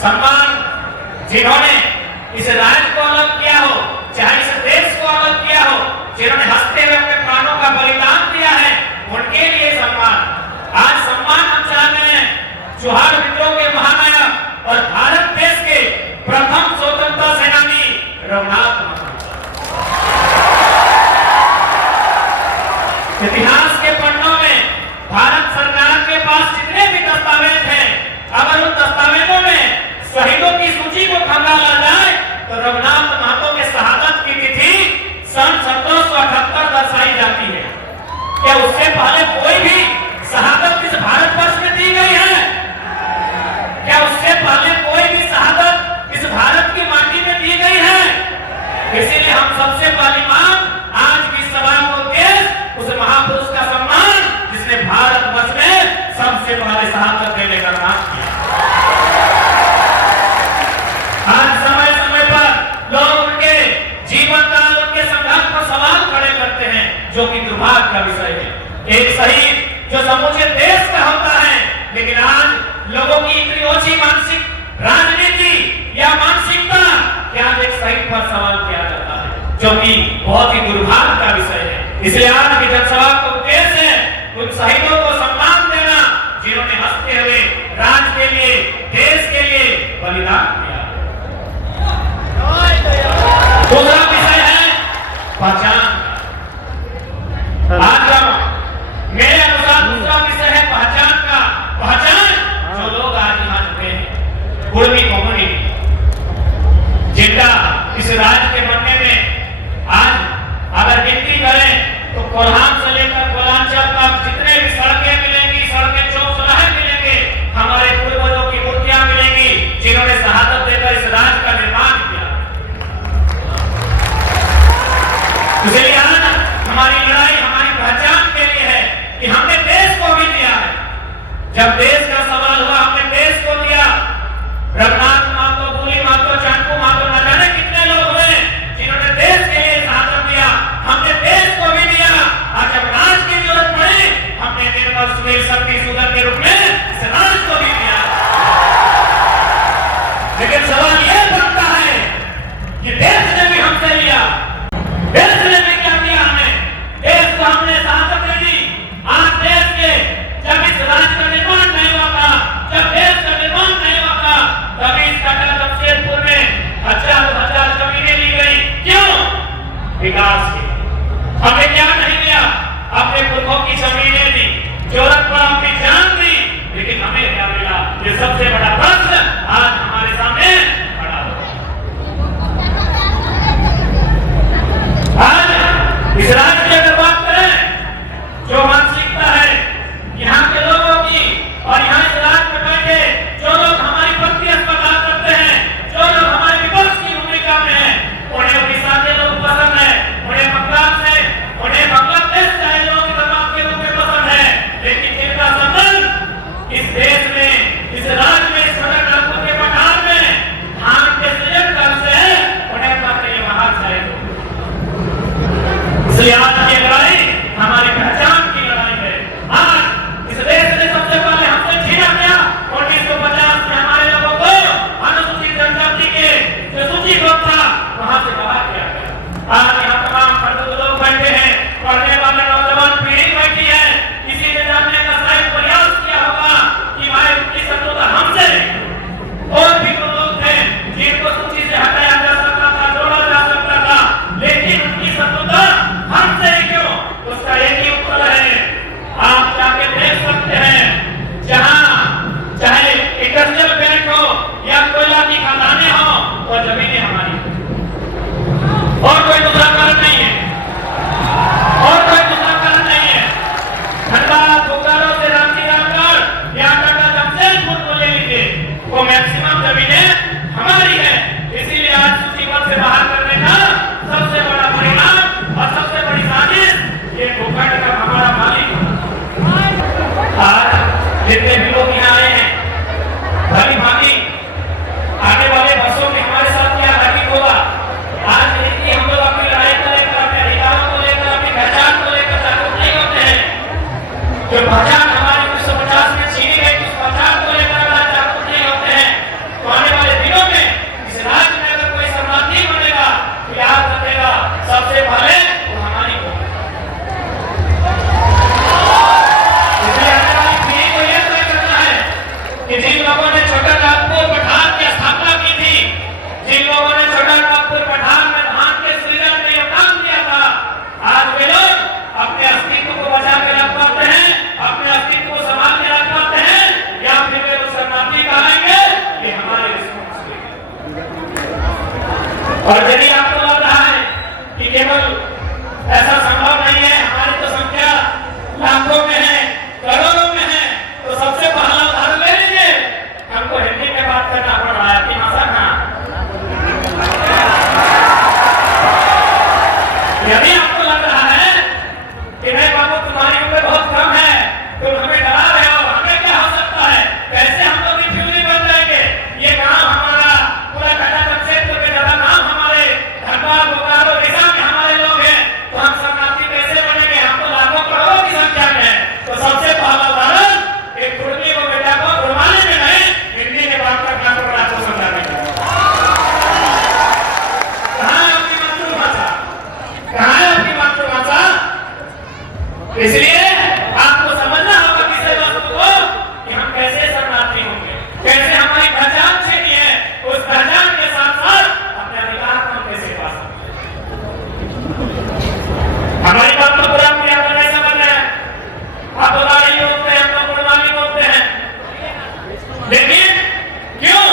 सम्मान जिन्होंने इस राज्य को अलग किया हो, चाहे इस देश को अलग किया हो, जिन्होंने हंसते हुए अपने प्राणों का बलिदान दिया है, उनके लिए सम्मान। आज सम्मान हम चाह रहे हैं चौहान विद्रोह के महानायक और भारत देश के प्रथम स्वतंत्रता सेनानी रघुनाथ महतो। इतिहास के पन्नों में भारत सरकार के पास जितने भी दस्तावेज हैं, अगर उन दस्तावेजों में शहीदों की सूची को खंगाला जाए तो रघुनाथ महतो के शहादत की तिथि सन 1778 दर्शाई जाती है। क्या उससे पहले कोई भी शहादत इस भारतवर्ष में दी गई है? क्या उससे पहले कोई भी शहादत इस भारत की माटी में दी गई है? इसीलिए हम सबसे पहली मांग आज की सभा को देश उस महापुरुष का सम्मान जिसने भारतवर्ष में सबसे पहले शहादत देने का काम किया। आज समय समय पर लोग उनके जीवन काल, उनके संघर्ष पर सवाल खड़े करते हैं, जो कि दुर्भाग्य का विषय है। एक शहीद जो समूचे देश का होता है, लेकिन आज लोगों की इतनी ओछी मानसिक राजनीति या मानसिकता क्या एक शहीद पर सवाल किया जाता है, जो कि बहुत ही दुर्भाग्य का विषय है। इसलिए आज की जनसभा का उद्देश्य है उन शहीदों को सम्मान देना जिन्होंने हंसते हुए राज्य के लिए, देश के लिए बलिदान किया। दूसरा विषय है पहचान। आज मेरे अनुसार दूसरा विषय है पहचान का। पहचान जो लोग आज यहाँ जुड़े हैं, कुर्मी कम्युनिटी, जिनका इस राज्य के बनने में आज अगर गिनती करें तो कोल्हान से लेकर कोलांचल तक जितने भी सड़कें मिलेंगी, सड़कें चौक चौराहे मिलेंगे, हमारे पूर्वजों की मूर्तियां मिलेंगी जिन्होंने शहादत देकर इस राज्य का निर्माण किया। इसलिए आज हमारी लड़ाई हमारी पहचान के लिए है कि हमने देश को भी दिया है। जब देश का सवाल हुआ, हमने देश को दिया। रघुनाथ महतो, भूली महतो, चंपू महतो, न जाने कितने लोग हुए जिन्होंने देश के लिए शहादत दिया। हमने देश को भी दिया। आज जब राज की जरूरत पड़ी, हमने निर्मल सुनील शक्ति सूदन के रूप में इस राज को भी दिया। लेकिन सवाल यह बनता है कि देश ने भी हमसे लिया, देश ने भी क्या किया? हमें देश को हमने शहादत दे दी। आज देश के जब इस राज्य का निर्माण नहीं और यदि आपको लग रहा है कि केवल ऐसा संभव नहीं है, हमारी तो संख्या लाखों में है, करोड़ों में है, तो सबसे पहला उदाहरण ले लीजिए। हमको हिंदी में बात करना पड़ रहा है कि भाषा कहाँ। यदि आपको लग रहा है कि नहीं बाबू तुम्हारी उम्र बहुत कम है, तुम हमें डरा रहे हो, हमें क्या हो सकता है, कैसे हम लोग रिफ्यूजी बन जाएंगे, ये गांव हमारा पूरा कटाकट क्षेत्र के ज्यादा नाम हमारे धनबाद बोकारो दिशा में हमारे लोग हैं, तो हम शरणार्थी कैसे बनेंगे, हम तो लाखों करोड़ों की संख्या में है। तो सबसे पहला उदाहरण एक कुर्मी को बेटा को घुमाने में नहीं, हिंदी में बात करना पड़ रहा है समझाने में। कहाँ है आपकी मातृभाषा, कहाँ है आपकी मातृभाषा? इसलिए आपको समझना होगा किसी बात को कि हम कैसे शरणार्थी होंगे, कैसे हमारी पहचान छीनी है, उस पहचान के साथ साथ अपने अधिकार को हम कैसे पा सकते हैं। हमारी बात को पूरा पूरा नहीं समझ रहे हैं, आप तो दाढ़ी बोलते हैं, हम लोग कुर्बानी बोलते हैं, लेकिन क्यों?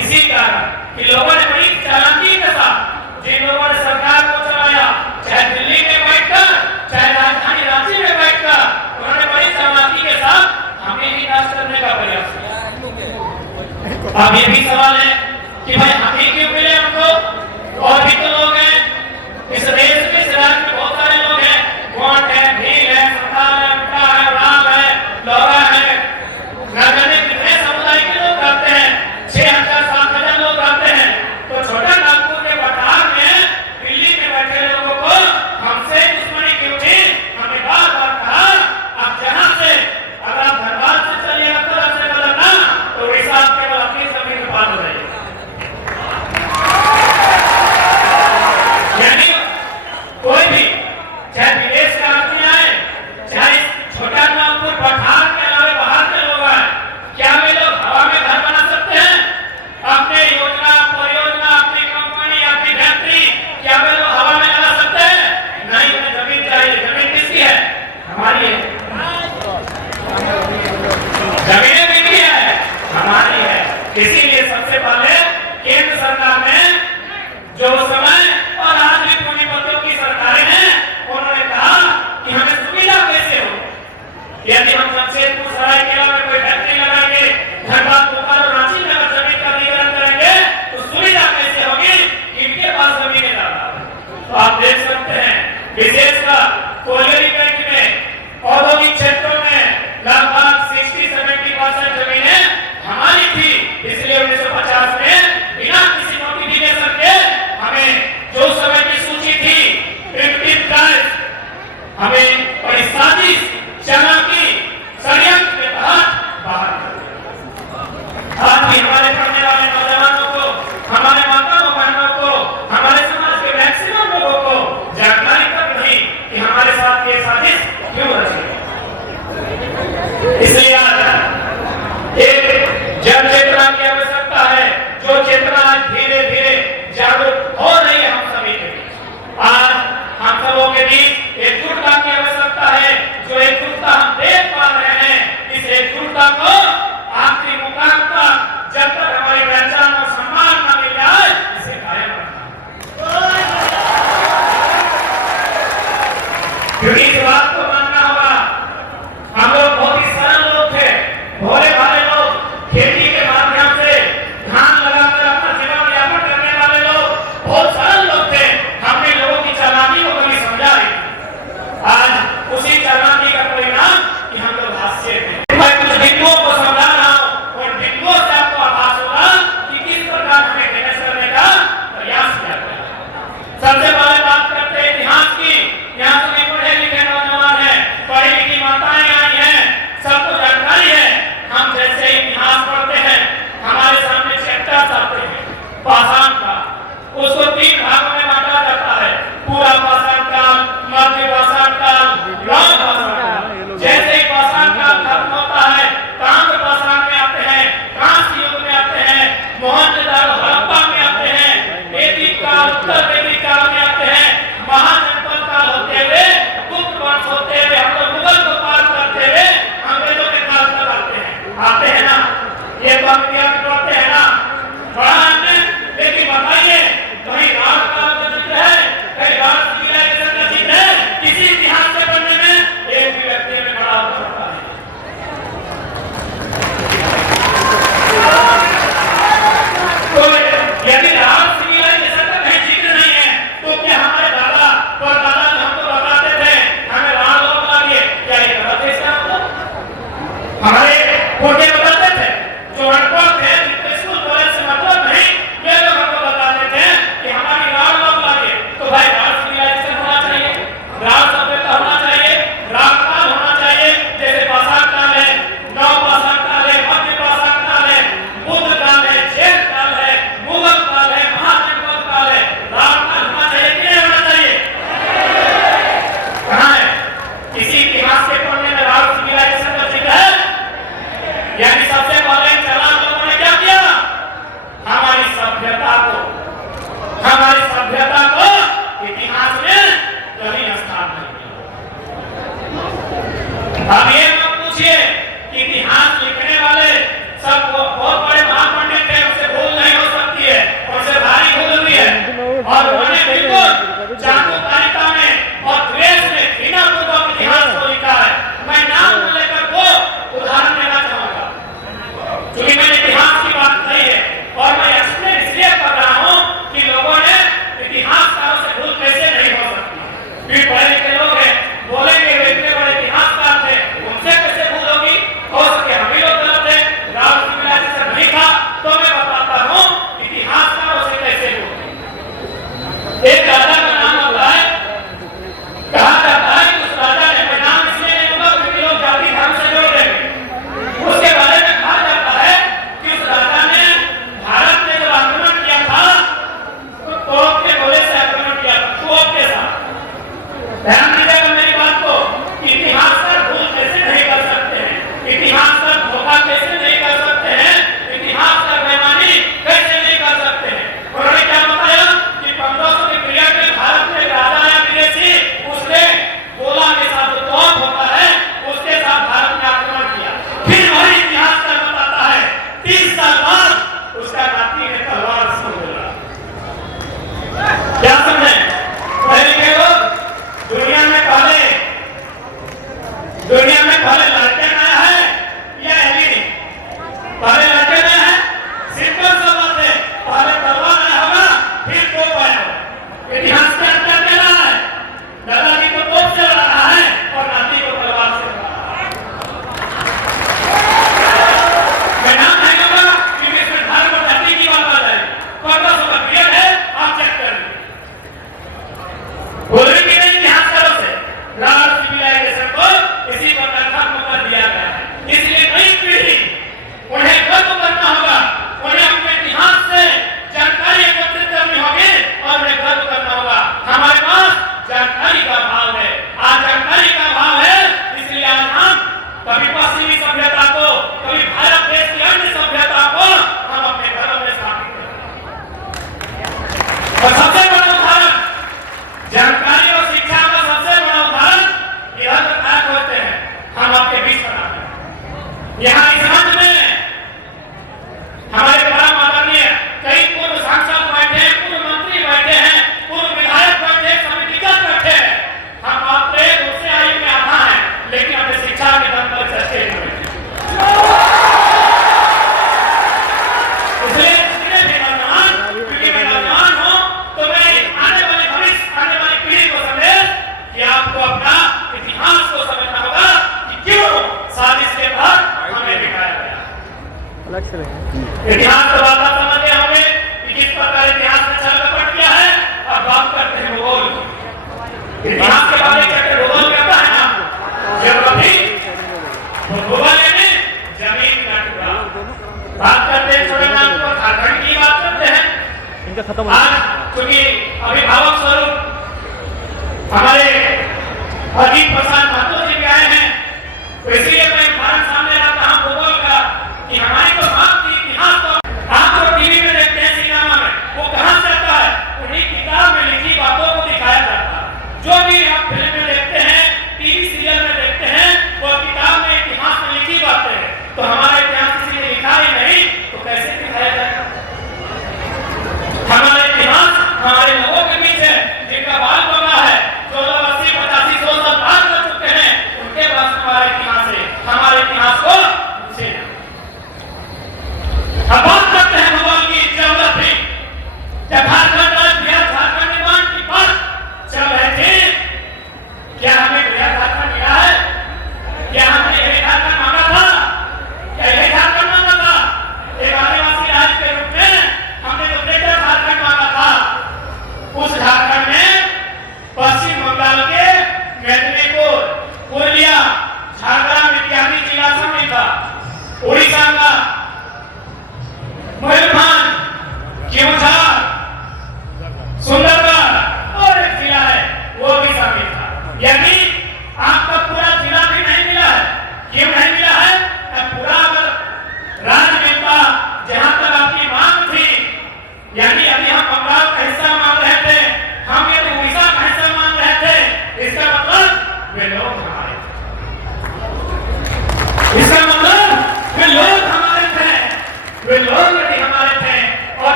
इसी कारण कि लोगों ने बड़ी चालाकी के साथ, जिन लोगों ने सरकार को चलाया, चाहे दिल्ली में बैठकर, चाहे राजधानी रांची में बैठकर, उन्होंने बड़ी चालाकी के साथ हमें ही नष्ट करने का प्रयास किया। अब ये भी सवाल है कि भाई हम ही क्यों मिले हमको, और भी तो लोग हैं इस देश में, इस राज्य में बहुत सारे लोग हैं, गोंड है, भील है, संथाल है, मुंडा है, राम है, लोरा है, न जाने कितने समुदाय के लोग रहते हैं, 6,000 7,000 लोग रहते हैं। तो छोटा नागपुर के पठार में दिल्ली में बैठे लोगों को हमसे दुश्मनी क्यों थी? हमने बार बार कहा आप जहां से अगर आप धनबाद से चलिएगा तो रास्ते में लगना, तो उड़ीसा केवल अपनी जमीन में पार हो जाएगी। यानी कोई भी चाहे विदेश का आदमी आए, चाहे छोटा नागपुर पठार के अलावा बाहर के लोग आए, क्या वे लोग हवा में घर बना सकते हैं? अपने योजना, परियोजना, अपनी कंपनी, अपनी फैक्ट्री, क्या वे लोग हवा में लगा सकते हैं? नहीं, उन्हें जमीन चाहिए। जमीन किसकी है? हमारी है। जमीनें किसकी है? हमारी है। इसीलिए सबसे पहले केंद्र सरकार ने जो समय और आज भी पूंजीपतियों की सरकारें हैं, उन्होंने कहा कि हमें सुविधा कैसे हो। यदि हम जमशेदपुर सरायकेला में कोई फैक्ट्री लगाएंगे, धनबाद बोकारो रांची में अगर जमीन का अधिग्रहण करेंगे, तो सुविधा कैसे होगी? इनके पास जमीनें ज्यादा है। तो आप देख सकते हैं विशेषकर कोयलेरी बेल्ट में, औद्योगिक क्षेत्रों में लगभग 60-70% जमीनें हमारी थी। इसलिए 1950 में बिना किसी नोटिफिकेशन के हमें जो समय की सूची थी, हमें बड़ी साजिश, चालाकी, षड्यंत्र के तहत बाहर कर। आज भी हमारे पढ़ने वाले नौजवानों को, हमारे माताओं बहनों को, हमारे समाज के मैक्सिमम लोगों को जानकारी तक नहीं कि हमारे साथ ये साजिश क्यों रची। इसलिए आज एक जन चेतना की आवश्यकता है, जो चेतना धीरे धीरे जागरूक हो रही है हम सभी के बीच। आज हम सबों के बीच एकजुटता की आवश्यकता है, जो एकजुटता हम देख पा रहे हैं, इस एकजुटता को आखिरी मुकाम तक जब तक हमारी पहचान और सम्मान न मिल जाए, इसे कायम रखना। क्योंकि इस बात को मानना होगा, हम लोग बहुत ही सरल लोग थे, भोले भाले लोग, खेती के माध्यम से धान लगाकर अपना जीवन यापन करने वाले लोग, बहुत सरल लोग थे। हमने लोगों की चालाकी को कभी समझा नहीं। आज उसी चालाकी का परिणाम कि हम लोग हास्य थे। मैं कुछ बिंदुओं को समझा रहा हूँ, और बिंदुओं से आपको आभास होगा कि किस प्रकार हमें निवेश करने का प्रयास किया गया। सबसे पहले बात करते हैं इतिहास की। यहाँ सभी पढ़े लिखे नौजवान हैं, पढ़ी लिखी माताएं आई हैं, सबको जानकारी है। हम जैसे इतिहास पढ़ते हैं, हमारे सामने चैप्टर्स आते हैं पाषाण काल, उसको 3 भागों में बांटा जाता है, पूरा पाषाण काल, मध्य पाषाण काल, लौह पाषाण काल। जैसे ही पाषाण काल खत्म होता है, ताम्र पाषाण में आते हैं, कांस्य युग में आते हैं, मोहनजोदड़ो हड़प्पा में आते हैं, वैदिक काल, उत्तर वैदिक काल में आते हैं, महाजनपद काल होते हुए, गुप्त वंश होते हुए, हम लोग मुगल को पार करते हुए अंग्रेजों के काल तक आते हैं ना। ये तो हम इतिहास पढ़ते हैं ना, बड़ा है। लेकिन बताइए कहीं एक राजा का नाम होता है, कहा जाता है कि उस राजा ने, मैं नाम इसलिए नहीं लूंगा क्योंकि लोग जाति धर्म से जोड़ देंगे, उसके बारे में कहा जाता है कि उस राजा ने भारत में जब आक्रमण किया था तो तोप के गोले से आक्रमण किया था, तोप के साथ। ध्यान दीजिएगा मेरी बात को, इतिहास पर भूल कैसे नहीं कर सकते हैं, इतिहास पर धोखा कैसे नहीं कर सकते हैं, इतिहास का बेईमानी कैसे नहीं कर सकते हैं। उन्होंने क्या बताया कि 1500 के पीरियड में भारत में राजा या विदेशी, उसने गोला के साथ जो तोप होता है उसके साथ भारत में आक्रमण किया। फिर वही इतिहास का बताता है 30 साल बाद उसका नाती ने तलवार से बोला। क्या समझे पहले के लोग, दुनिया में पहले लड़के आया है या एलईडी, पहले लड़के आया है, सिंपल सा बात है, पहले तलवार आया होगा फिर तोप आया होगा। इतिहास के अंदर क्या रहा है, दादाजी को तोप से लड़ा है और नाती को तलवार से लड़ा है। मैं नाम नहीं लूंगा क्योंकि इसमें धर्म और जाति की बात आ जाएगी, 1500 का पीरियड है, आप चेक कर लीजिए। बोल रही नहीं इतिहासकारों से राज सिविलाइजेशन को इसी प्रकार खत्म कर दिया गया है। इसलिए नई पीढ़ी उन्हें गर्व करना होगा, उन्हें अपने इतिहास से जानकारी एकत्रित करनी होगी और उन्हें गर्व करना होगा। हमारे पास जानकारी का अभाव है, आज जानकारी का अभाव है, इसलिए आज हम कभी पश्चिमी सभ्यता को, कभी भारत देश की अन्य सभ्यता को हम अपने घरों में स्थापित करते हैं। और सबसे बड़ा उदाहरण जानकारी और शिक्षा का सबसे बड़ा उदाहरण इधर तक होते हैं, हम आपके बीच बनाते हैं। यहाँ इस मंच में हमारे बड़ा आदरणीय कई पूर्व सांसद बैठे हैं, पूर्व मंत्री बैठे हैं, पूर्व विधायक बैठे हैं, समितिगत बैठे हैं। हम आपके दूसरे आयु में आधा है, लेकिन अपने शिक्षा के दम पर चर्चे में बैठे। इसलिए जितने भी नौजवान, क्योंकि मैं नौजवान हूँ तो मैं आने वाले भविष्य, आने वाली पीढ़ी को संदेश कि आपको अपना इतिहास को समझना होगा कि क्यों साजिश के तहत हमें दिखाया गया। इतिहास को बात समझते होंगे कि किस प्रकार इतिहास में छल कपट किया है। अब बात करते हैं भूगोल। इतिहास के बारे में कहते हैं भूगोल कहता है ना, ज्योग्राफी, भूगोल यानी जमीन का टुकड़ा। बात करते हैं छोटे नाम को झारखंड की बात करते हैं। इनका खत्म आज क्योंकि अभिभावक स्वरूप हमारे अजीत प्रसाद महतो जी भी आए हैं, तो इसलिए मैं भारत सामने रखता हूं भूगोल का कि हमारी तो बात थी इतिहास। तो आप जो टीवी में देखते हैं सिनेमा में, वो कहां से आता है, उन्हीं किताब में लिखी बातों को दिखाया जाता है। जो भी आप फिल्म में देखते हैं, टीवी सीरियल में देखते हैं, वो किताब में इतिहास में लिखी बातें हैं। तो हमारा इतिहास किसी ने लिखा ही नहीं तो कैसे दिखाया जाएगा। हमारा इतिहास हमारे लोगों के बीच है, जिनका बाल बना है, 1480, 85, 100 साल पार कर चुके हैं, उनके पास हमारा इतिहास है।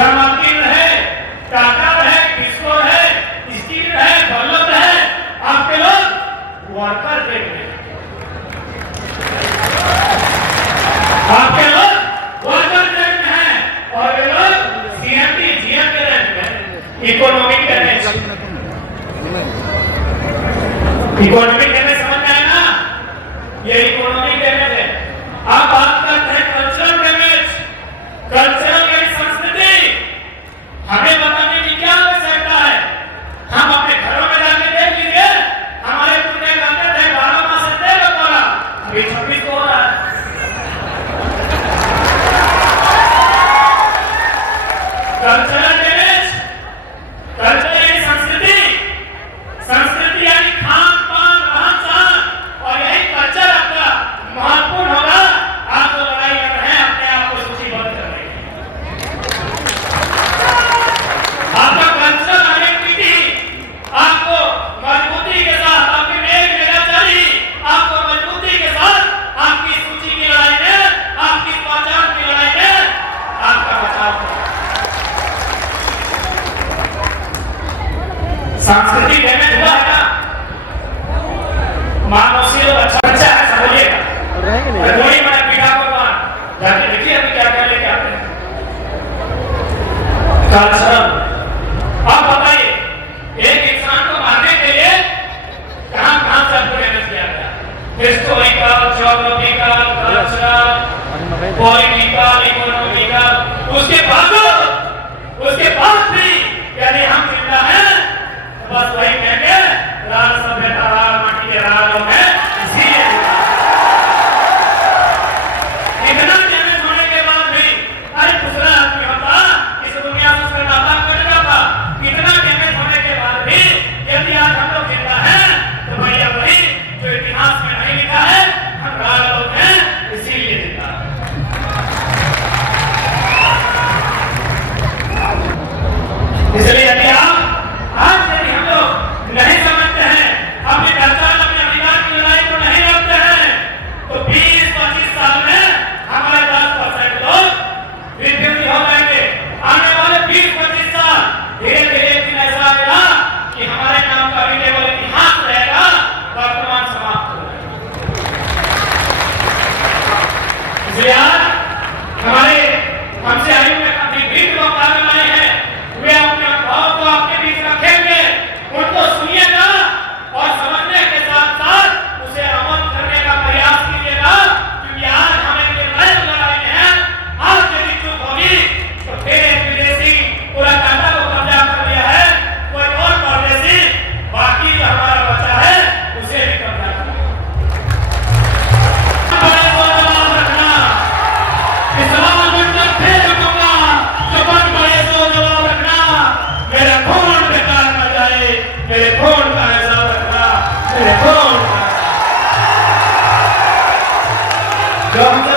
उषा मार्टिन है, टाटा है, टिस्को है, स्टील है, बल्लभ है, आपके लोग वर्कर ग्रेड में, आपके लोग वर्कर ग्रेड में हैं और वे लोग सीएमडी जीएम के रेंज में, इकोनॉमिक डैमेज, इकोनॉमिक डैमेज समझ में आया ना? ये इकोनॉमिक डैमेज है। आप बात करते हैं कल्चरल डैमेज, कल्चरल यानी संस्कृति, हमें बताने की क्या आवश्यकता है? हम अपने घरों में जाके देख लीजिए, हमारे पुण्य करते थे 12 माह से तेल वाला, अभी 26 हो रहा है। कल्चरल डैमेज, कल्चर यानी संस्कृति, संस्कृति यानी खान पान रहन सहन, और यही कल्चर आपका महत्वपूर्ण होगा। आप तो लड़ाई कर रहे हैं अपने आप को सूचीबद्ध करने की, आपका कल्चरल आइडेंटिटी आपको मजबूती के साथ आपकी मेल देना चाहिए, आपको मजबूती के साथ आपकी सूची की लड़ाई में, आपकी पहचान की लड़ाई में आपका बचाव करें। सांस्कृतिक डैमेज हुआ है ना? मानवशील अच्छा है, समझिएगा। रजोड़ी में पीठा भगवान जाके देखिए अभी क्या क्या लेके आते हैं। कल्चरल, अब बताइए एक इंसान को मारने के लिए कहां से आपको डैमेज किया गया? Historical, geographical, cultural, political, economical, उसके बाद भी यदि हम जिंदा हैं बस वही कहेंगे राज सभ्यता राज माटी के राज में इसलिए इतना डैमेज होने के बाद भी अरे दूसरा आदमी होता इस दुनिया में उसका नाता कट जाता। इतना डैमेज होने के बाद भी यदि आज हम लोग जिंदा हैं तो भैया वही जो इतिहास में नहीं लिखा है, हम राज लोग हैं इसीलिए जिंदा है। इसलिए यदि आप आज यदि हम लोग नहीं समझते हैं, अपने पहचान अपने अधिकार की लड़ाई को नहीं लड़ते हैं, तो 20-25 साल में हमारे 10% लोग विद्युत हो जाएंगे। आने वाले 20-25 साल धीरे धीरे एक दिन ऐसा आएगा कि हमारे नाम का भी केवल इतिहास रहेगा, वर्तमान समाप्त हो जाएगा। इसलिए आज हमारे हमसे आयु में काफी भीड़ लोग आने वाले हैं, वे अपने अनुभव को आपके बीच रखेंगे, उनको सुनिएगा और समझने के साथ साथ उसे अमल करने का प्रयास कीजिएगा, क्योंकि आज हमें निर्णय लड़ाई में है। आज यदि चूक होगी तो फिर एक विदेशी पूरा डाटा को कब्जा कर लिया है, कोई और परदेशी बाकी जो हमारा बचा है उसे भी कब्जा कर लिया। जवाब रखना, इस सवाल में फिर रखूंगा, जवान बड़े तो जवाब रखना, मेरा खून बेकार न जाए, मेरे खून का हिसाब रखना, मेरे खून का जो हमसे